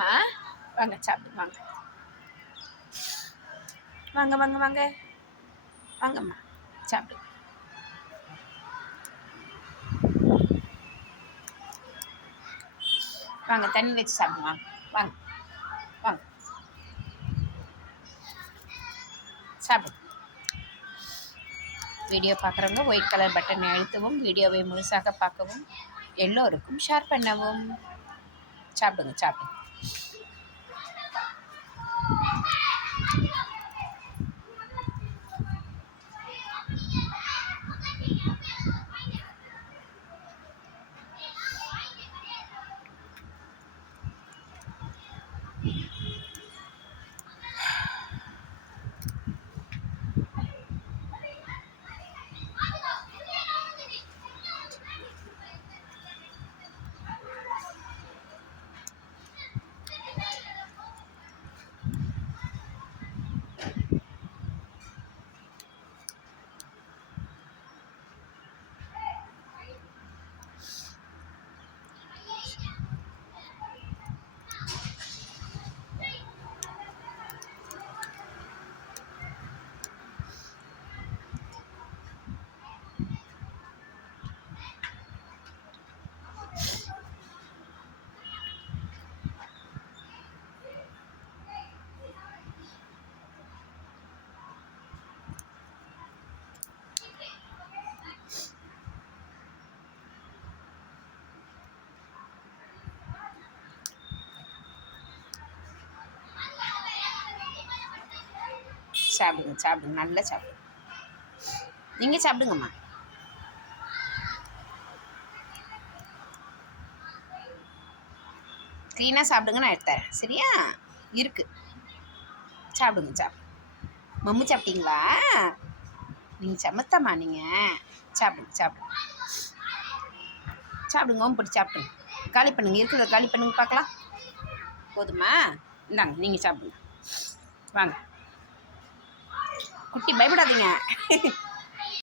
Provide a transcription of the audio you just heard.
வாங்கம்மா வாங்க சாப்பிடு வாங்க. வாங்க வாங்க வாங்க. வாங்கம்மா சாப்பிடு. வாங்க தண்ணி வச்சு சாப்பிடுங்க வாங்க வாங்க. சாப்பிடு. வீடியோ பார்க்குறவங்க ஒயிட் கலர் பட்டனை அழுத்தவும் வீடியோவை முழுசாக பார்க்கவும் எல்லோருக்கும் ஷேர் பண்ணவும். சாப்பிடுங்க சாப்பிடுங்க. சாப்பிடுங்க சாப்பிடுங்க. நல்லா சாப்பிடுங்க. நீங்கள் சாப்பிடுங்கம்மா. க்ளீனாக சாப்பிடுங்க நான் எடுத்துறேன் சரியா? இருக்கு. சாப்பிடுங்க சாப்பிடுங்க. மம்மு சாப்பிட்டீங்களா? நீங்கள் சமத்தம்மா நீங்கள் சாப்பிடுங்க சாப்பிடுங்க. சாப்பிடுங்க ஓம் சாப்பிடுங்க. காலி பண்ணுங்க இருக்கிறத காலி பண்ணுங்க பார்க்கலாம். போதுமா? இந்தாங்க நீங்கள் சாப்பிடுங்க. வாங்க. குட்டி பயப்படாதீங்க.